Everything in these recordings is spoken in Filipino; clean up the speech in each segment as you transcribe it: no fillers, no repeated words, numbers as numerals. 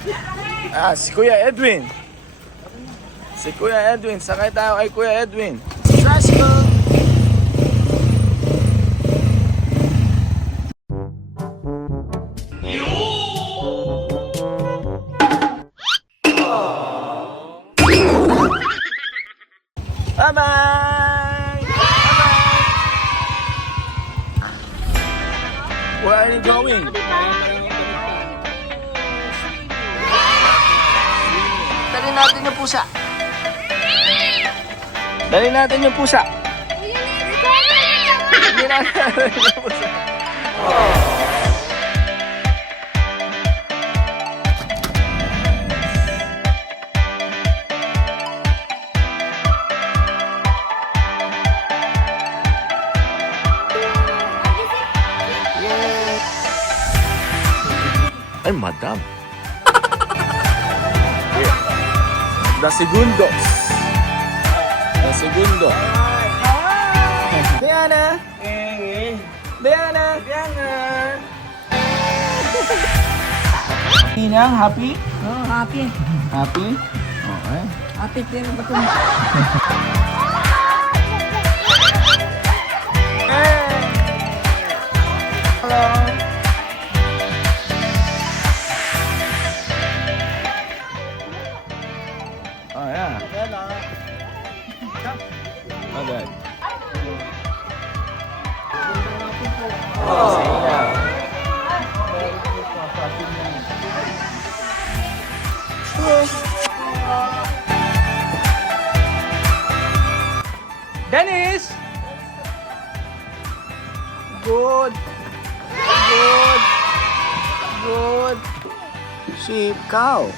Si Kuya Edwin. Si Kuya Edwin. Sakay tayo kay Kuya Edwin. Tricycle! Bye-bye! Bye-bye! Where are you going? Dali natin yung pusa. Dali natin yung pusa. Dali natin yung pusa. Ay, madam. The segundos. The segundo. Diana. Diana. Diana. Ninang, happy? Oh, happy. Happy? Okay. Happy pero ba't Hello. Oh, yeah. Okay. Dennis! Good. Good. Good. Sheep, cow.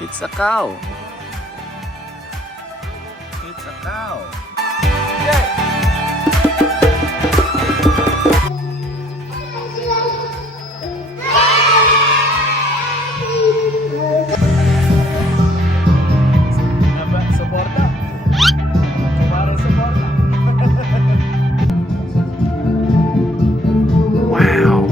It's a cow. It's a cow. Suporta. Para suporta. Wow.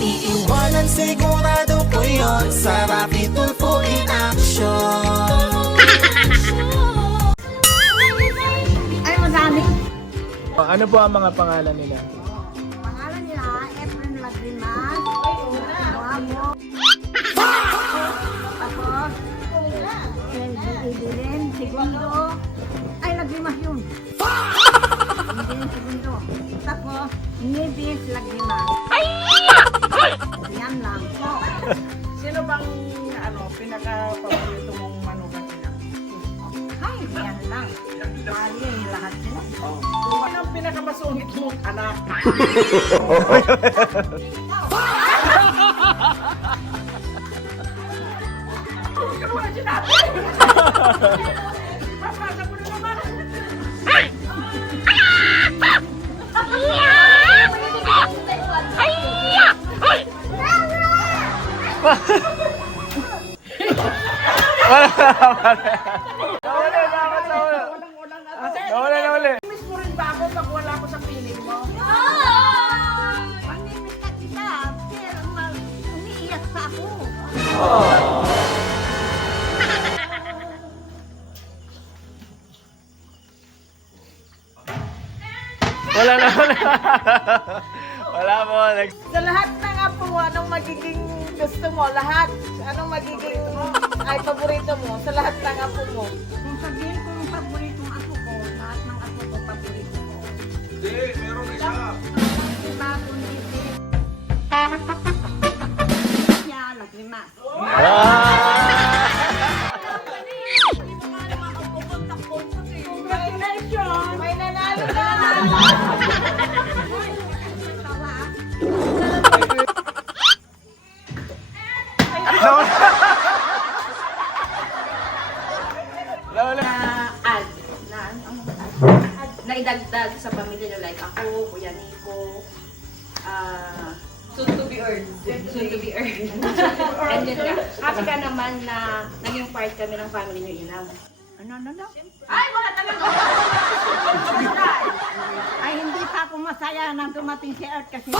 Iiwanan sigurado ko yun sa Rapid Tulfo in action. Ay, madami. Ano po ang mga pangalan nila? Pangalan nila, Efren Lagrimas, Moamo, tapos, Idirin, Segundo, ay, Lagrimas yun. Idirin, Segundo. Tapos, Nieves, Lagrimas. Yan lang. Sino bang pinaka-paborito mong manugang nila? Ay, yan lang. Mali lahat sila. Ano ang pinaka-masungit mong anak? Hindi ka naman sinabi! Mapasa ko na naman! Nawala. Miss mo rin ba ako pag wala ko sa piling mo? Pag-imis na kita, pero umiiyak sa ako. Wala. Wala po. Sa lahat ng apo, anong magiging gusto mo? Lahat? Anong magiging ay paborito mo? Sa lahat ng apo mo? Kung sabihin ko yung paboritong ako ko, lahat ng ako ko paborito ko. Hindi, meron isa. Diba, kundi siya, Lagrimas. Ah! Lola. Ad na idagdag sa pamilya nyo, like ako, Kuya Nico, soon to be earned. And yun nga, happy ka naman na naging part kami ng family nyo, Inam. Ano? Ay, wala talaga! Ay, hindi pa ako masaya nang dumating si Art kasi.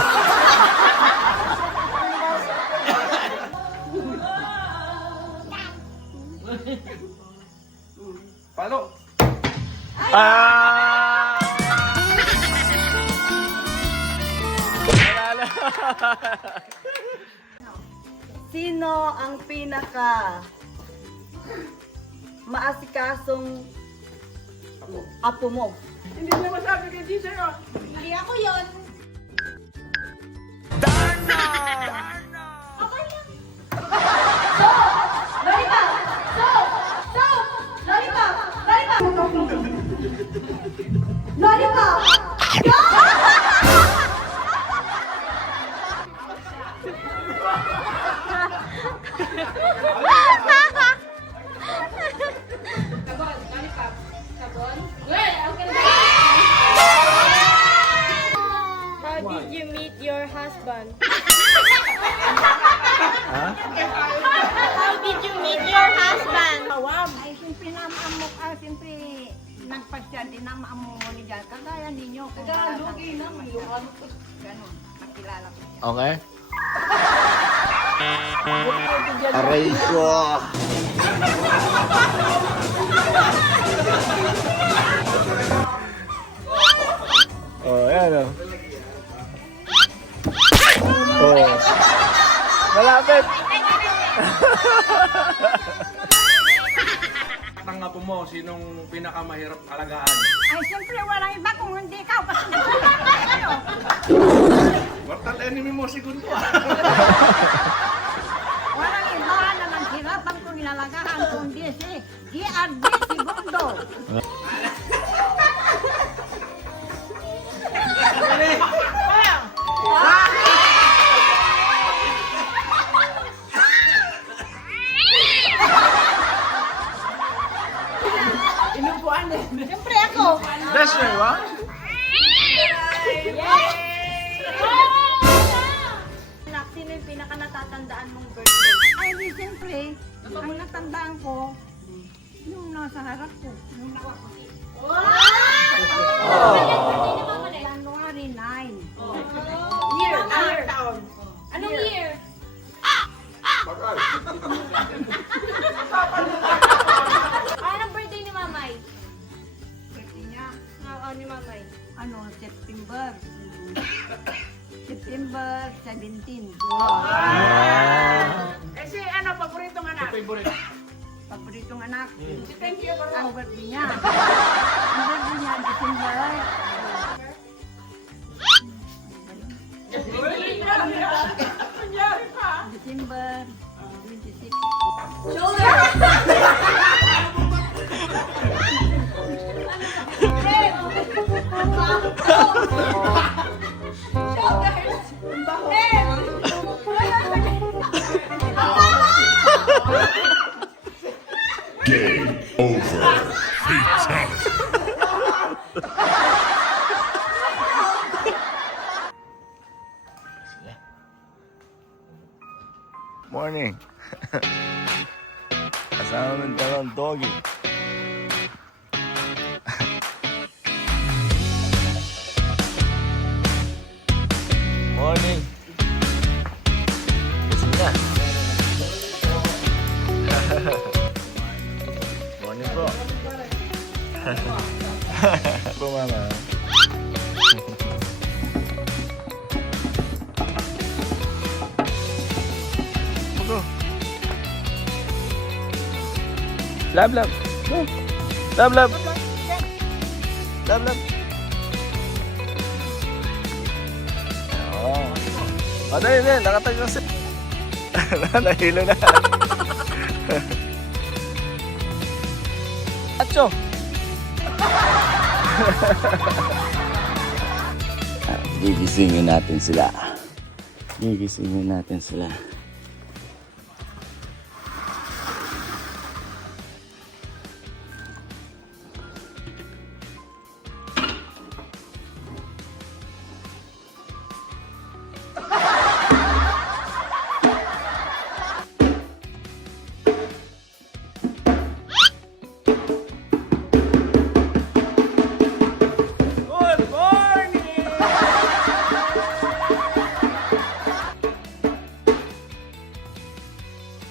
Palo. Ah! Wala. Sino ang pinaka maasikasong apo mo? Hindi niya masabi kay teacher, oh. Hindi ako yun. Sabon, lollipop. Sabon. Well, okay na. How did you meet your husband? How did you meet your husband? Ay, siyempre namaamok, siyempre nagpasya din namaamok mo ni Jan. Kagaya ninyo. Kagalugi na, may lumago ko. Ganon, nakilala ko siya. Okay. Aray ko. Oh, ayan o. Oh. Malapit. Tanga po mo, sinong pinakamahirap alagaan? Ay, siyempre walang iba kung hindi ikaw. Kasi kayo. Mortal enemy mo, segundo ah. Walang iba na naghirapan kong inalagahan kundi si GRD Segundo. Siyempre ako. That's right, wa? Anak, sino yung pinaka natatandaan mong birthday? Ay, di siyempre, ang natandaan ko, yung nasa harap ko, yung January 9. Year. Anong year? Anong birthday ni Mamay? Birthday niya, Oo, ni Mamay. September 17. Kasi ano, paboritong anak. Paboritong anak. Ang birthday niya. Ang birthday niya, December. December 26. Morning. Kasama ng dalawang doggy. Morning. Gising na. Morning bro. Po mama. Go. Lab lab. Go. Lab lab. Lab lab. Oh. Oh, dali, nakatag na siya. Nahilo na. Acho. Gigisingin natin sila. Gigisingin natin sila.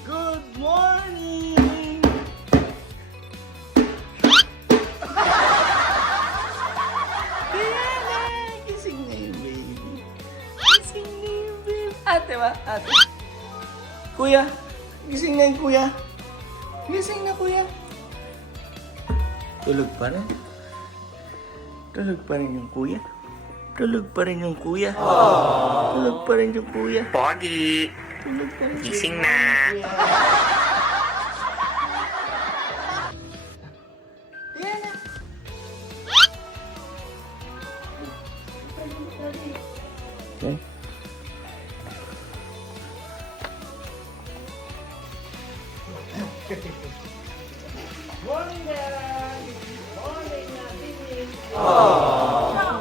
Good morning! Good morning! Diana! Gising na yung baby. Gising na yung baby. Ate ba? Ate? Kuya? Gising na yung kuya? Gising na kuya? Tulog pa rin? Tulog pa rin yung kuya? Tulog pa rin yung kuya? Tulog pa rin yung kuya? Pogi, Tulog pa rin yung gising na. Diana! Okay.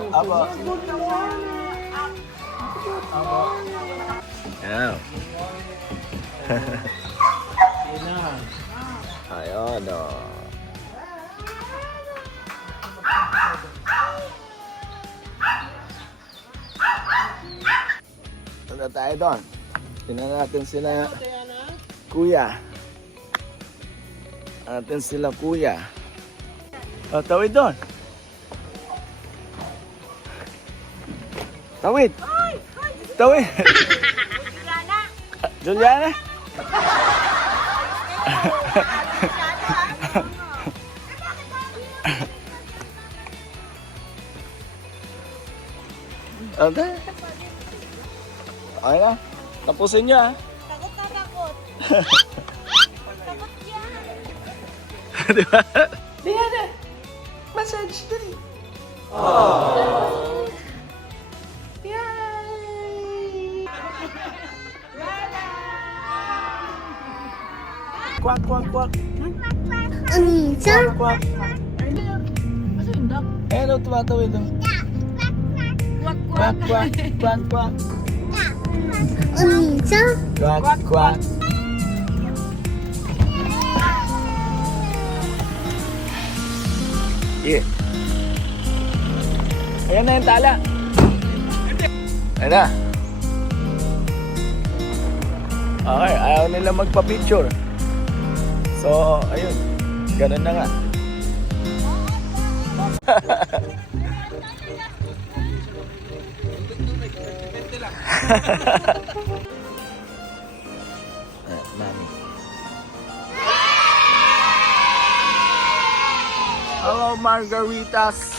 Aba. Ayan. Ayun o. Punta tayo doon. Tingnan natin sila kuya. Natin sila kuya. Oh, tawid doon. Tawid. Tawid. Juliana. Okay. Okay na. Tapusin niyo ah. Takot na takot. Takot yan. Diba? Diana, massage dali. Oh. Yay! Quack, quack, quack. Quack, quack. Hello, tumatawid lang. Quack, quack, quack, quack. Quack, quack. Yeah. Ayan na yung tala. Ayan na. Okay, ayaw nila magpa-picture. So, ayun. Ganun na nga. Mami. Hello, margaritas.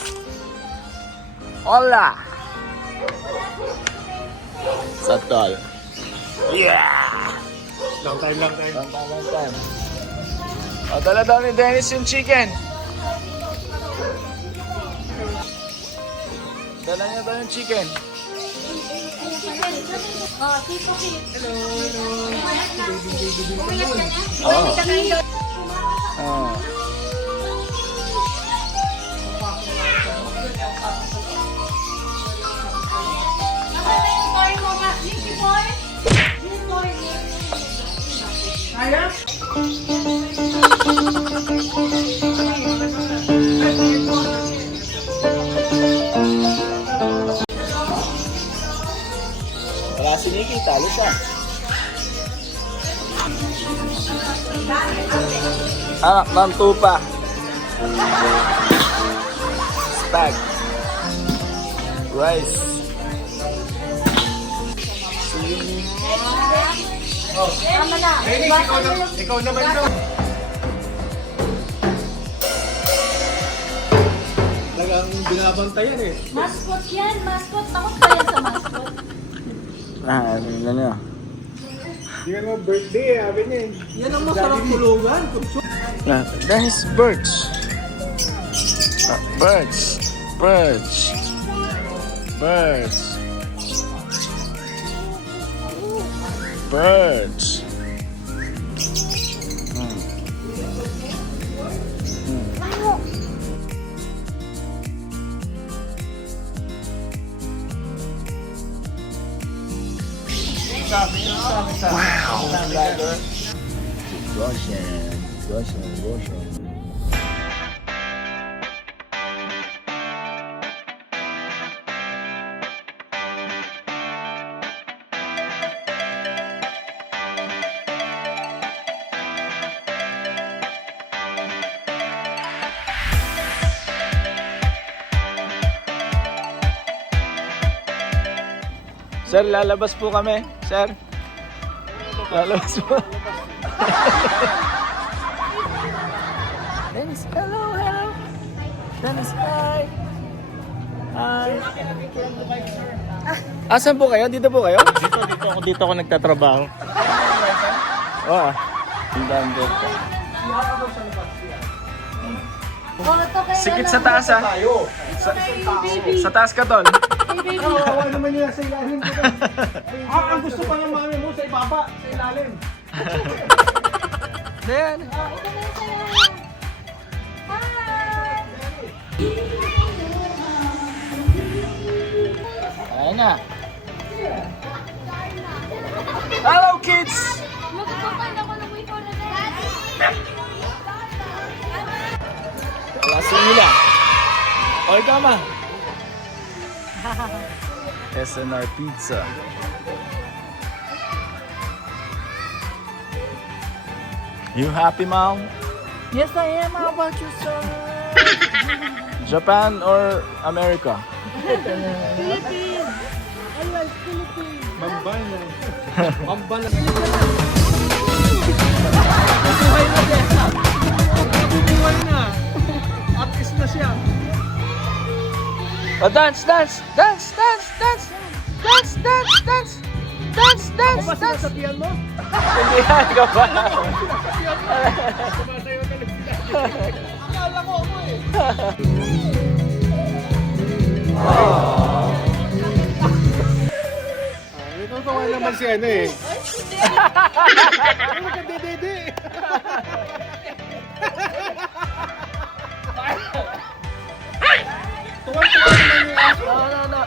Hola. Satol. Yeah! Long time. Long time. O, dala daw ni Dennis yung chicken. Dala niya daw yung chicken. Oh, Tito Kit. Hello. Oo. Oh. Story mo nga. Before. Wala si Nikki, talo siya. Anak ng tupa. Spag. Rice. Tama na. Ikaw naman to. Talagang binabantayan eh. Mascot yan. Mascot. Takot pa yan sa mascot. Ano niya? Hindi nga birthday eh, sabi niya eh. Yan ang masarap tulugan. Dennis Birch. Birch. birds. Wow! Goshen. Sir, lalabas po kami. Sir. Lalabas po. Dennis, hello. Dennis, hi. Hi. Asan po kayo? Dito po kayo? Dito ako nagtatrabaho. Oo. Sikit sa taas ah. Sa taas ka, tol. Kawawa naman nila sa ilalim ko. Ang gusto pa ng mami mo sa ibaba, sa ilalim. Then, ayun na. Hello, kids! Magpapain ako ng way for the Lasing nila. Oy, kama. SNR Pizza. You happy, Mom? Yes, I am. How about you, sir? Japan or America? Philippines. I like Philippines. Mambal na. Mambal na. Bubuhay na. Artist na siya. Oh, dance! Ako ba sinasabihan mo? Hindi yan, ikaw ba? Sumasayo ka lang sila. Akala ko ako eh. Natutuwa naman si ano eh. Ano ka dede? Tuwan-tuwa naman yung aso. No.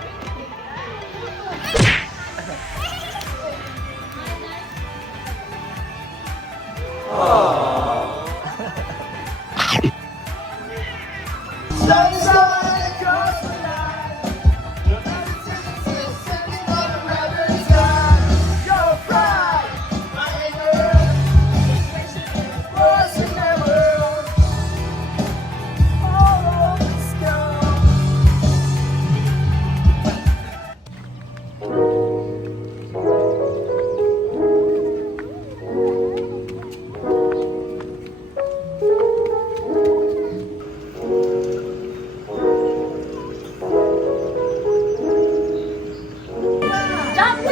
Jump!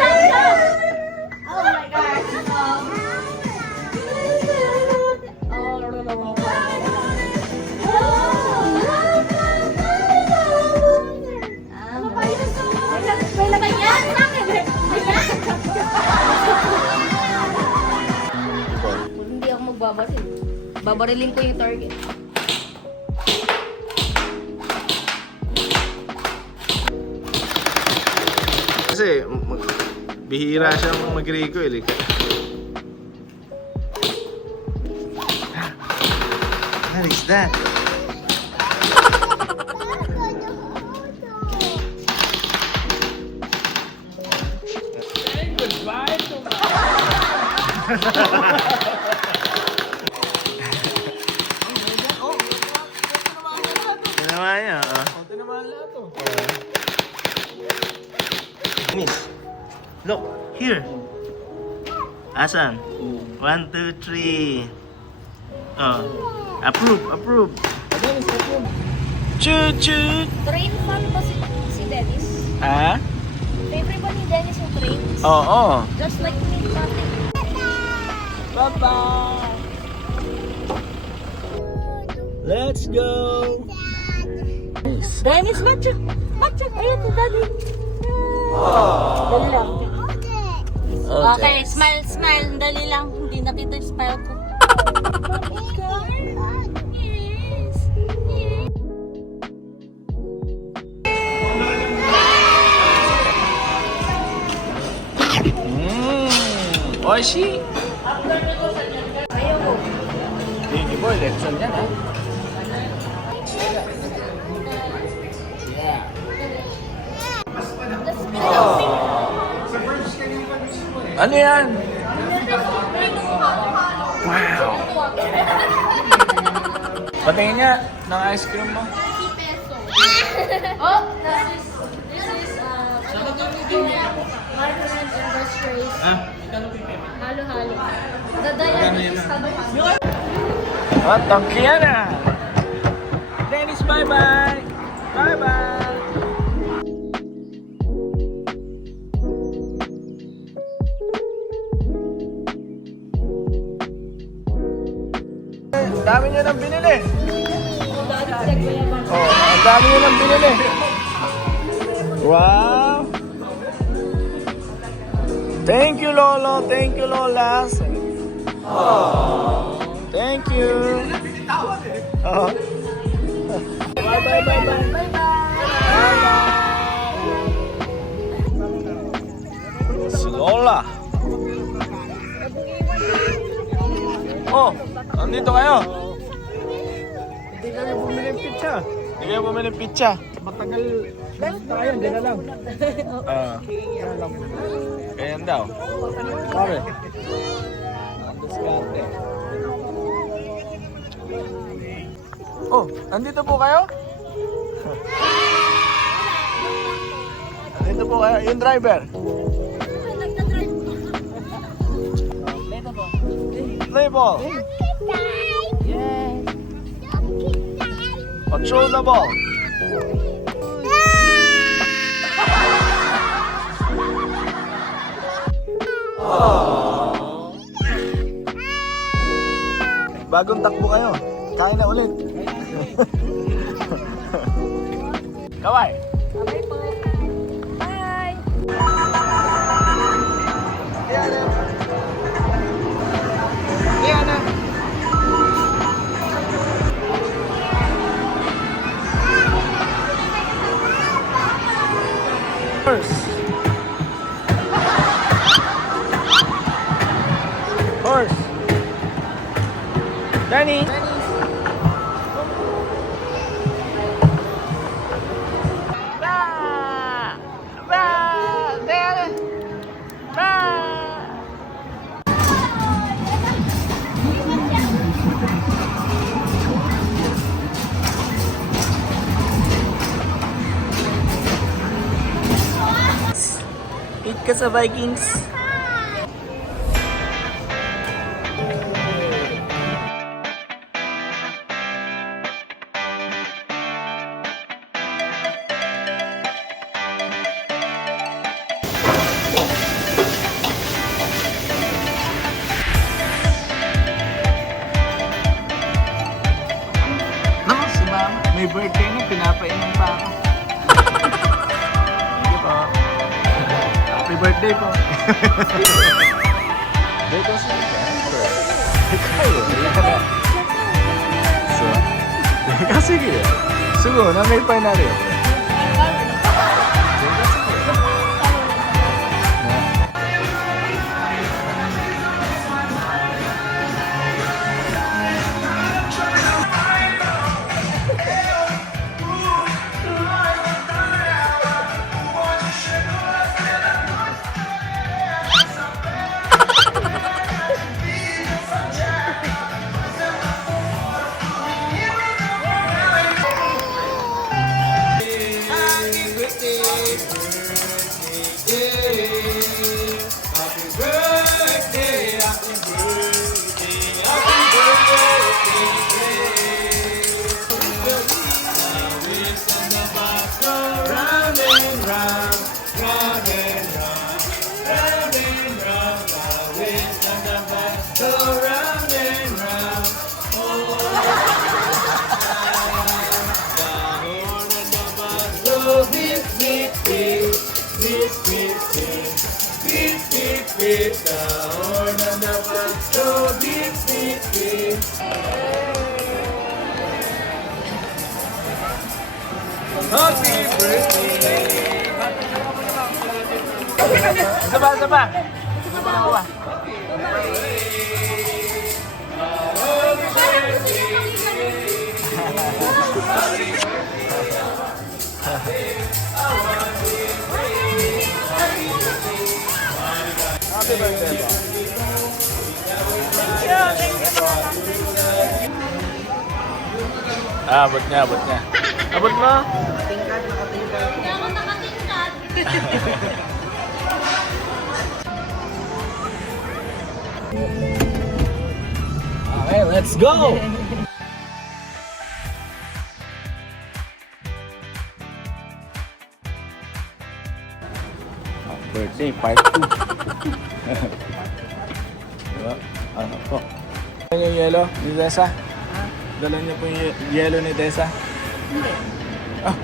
Oh my gosh. Hindi ako magbabaril. Babarilin ko yung target. Kasi, bihira siyang mag-recoil eh. What is that? Ginawa niya, oh. Miss, look, here. Asan? 1, 2, 3. Oh, approve. Choo-choo! Train fan ba si Dennis? Ha? Favorite ba ni Dennis yung train? Oo. Just like me, dati. Bye-bye! Let's go! Nice. Dennis, matcha! Ayun, si Daddy. Dali lang. Okay, smile, smile. Dali lang. Hindi nakita yung smile ko. Oishi! Baby boy, lesson yan ha. Ano yan? Wow! Patingin niya ng ice cream mo. Oh, this is Margaret Industries. Halo-halo. Dadayan is halo-halo. At tangkiyan na! Dennis, bye-bye! Bye-bye! Ang dami niya nang binili. Oh, ang dami niya nang binili. Wow! Thank you, Lolo. Thank you, Lola. Thank you. Oh. Bye, bye, bye, bye. Bye, bye. Si Lola. Oh, nandito kayo. Hindi kami bumili ng pizza. Hindi kayo bumili ng pizza. Matagal tayo, hindi na lang. Ganyan daw. Sabi. Oh, nandito po kayo? Nandito po kayo, yung driver. Play ball. Yes. Or throw the ball. Bagong takbo kayo. Kain na ulit. Kaway. Okay po. Bye! Horse. Horse. Danny. Eat ka sa Vikings. Naku, si Mama, may birthday na, pinapainom pa ako. Sige po. Happy birthday po. Birthday ko siya. Ikaw yun. So, sige. Sugo, na may pa na rin. hit the horn on the back, go beep, beep, beep. Happy birthday! Isa pa, isa pa. Isa pa, isa pa. Happy birthday po. Abot niya, abot niya. Abot mo? Hindi ako nakatingkat. Okay, let's go! Birthday, part 2. Diba? Ano po? Dala yung yelo ni Tessa? Dala niyo po yung yelo ni Tessa? Hindi. Ah,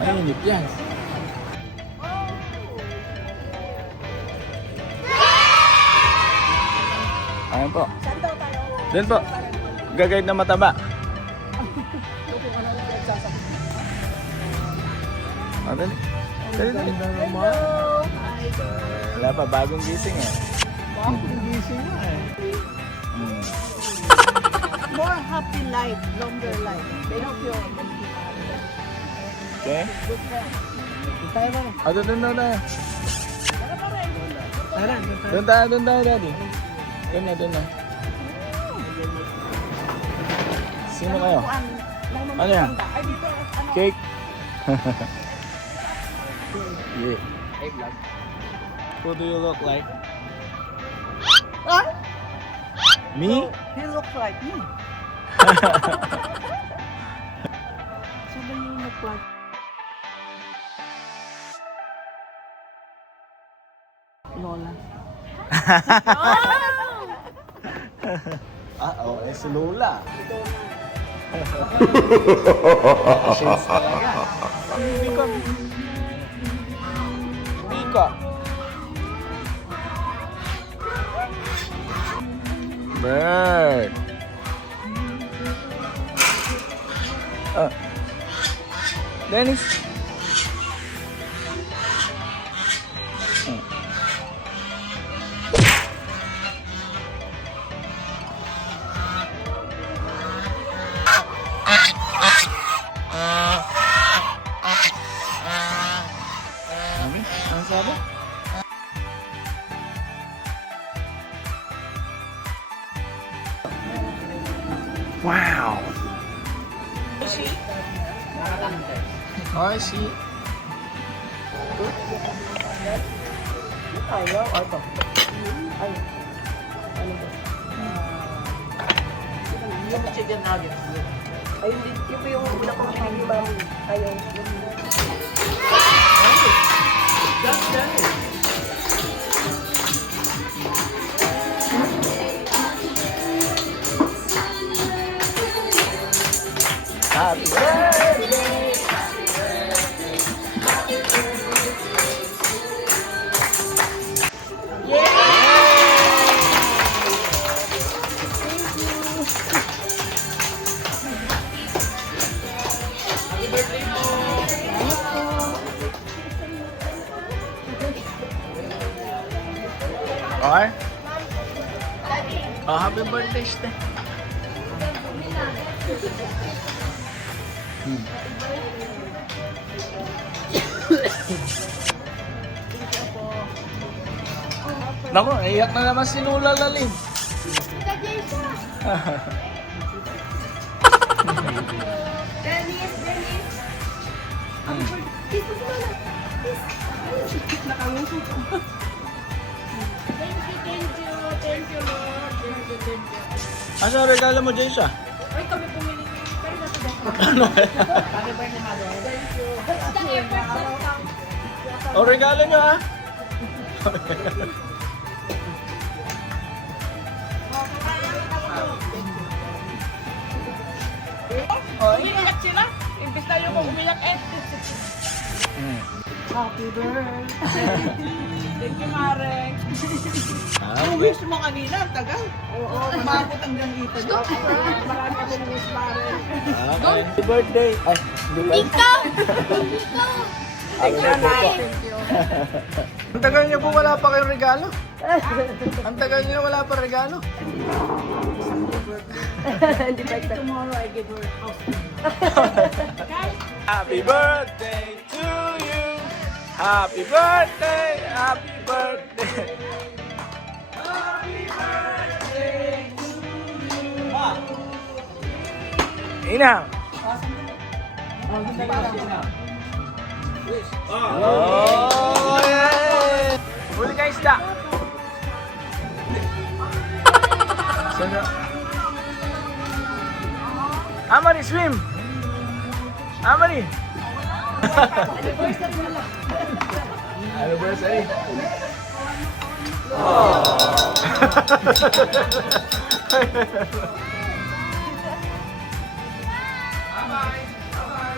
mainit yan. Ayan po. Doon po. Gagayad na mataba. Ah, dali. Dali, dali. Wala pa, bagong gising eh. Bagong gising na eh. More happy life, longer life. They don't feel Okay? Ah, doon tayo. Doon tayo, daddy. Doon na. Sino kayo? Ano yan? Cake? Yeah. Hey, vlog. Who do you look like? Me? He looks like me. Sino yung look like? Lola. Oh, eh si Lola. Shades talaga. Hindi ko. Bird. Dennis. Ano sabi? Wow! I see. Ayaw, ito. Ay. Ano ba? Yung chicken nuggets. Ay, hindi. Yung pa yung una kong hindi ba? Ayaw. Happy birthday! Okay? Oh, happy birthday, Ste. Naku, iyak na naman si Lola Lalim. Dennis. Dito mo na. Nakangusok ko. Thank you, Lord. Thank you. Asa ang regalo mo, Jaysha? Ay, kami pumili. Pero nasa dito. Ano? Basta effort lang. O, regalo nyo, ha? Oh, umiiyak sila. Imbis na yung umiyak eh. Happy birthday. Thank you, Marek. Ah, Yung wish mo kanina, ang tagal. Oo, umabot hanggang dito. Marami akong wish, Marek. Okay. Happy birthday. Ay, hindi pa. Ikaw! Happy birthday po. Ang tagal niyo po wala pa kayong regalo. Ang tagal niyo wala pa regalo. Tomorrow, I give her a house. Happy birthday to you. Happy birthday. Happy birthday. Happy birthday to you. Inang. Oh, yeah. Huli ka isda. Sana. Amari, swim. Amari. Anniversary.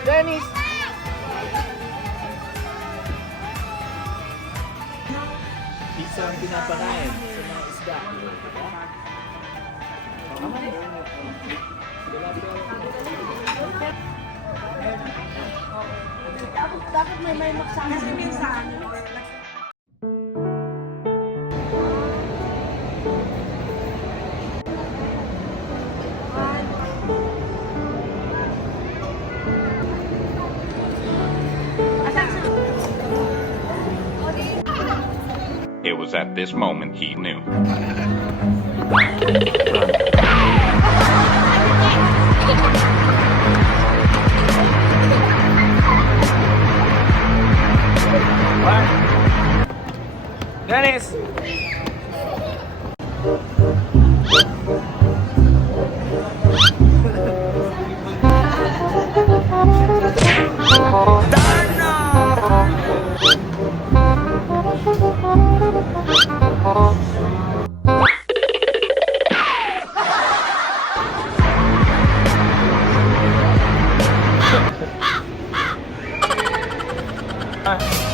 Dennis. Pizza ang pinapakain sa mga isda. Dapat may magsama. Kasi minsan, It was at this moment he knew. Dennis. Darna.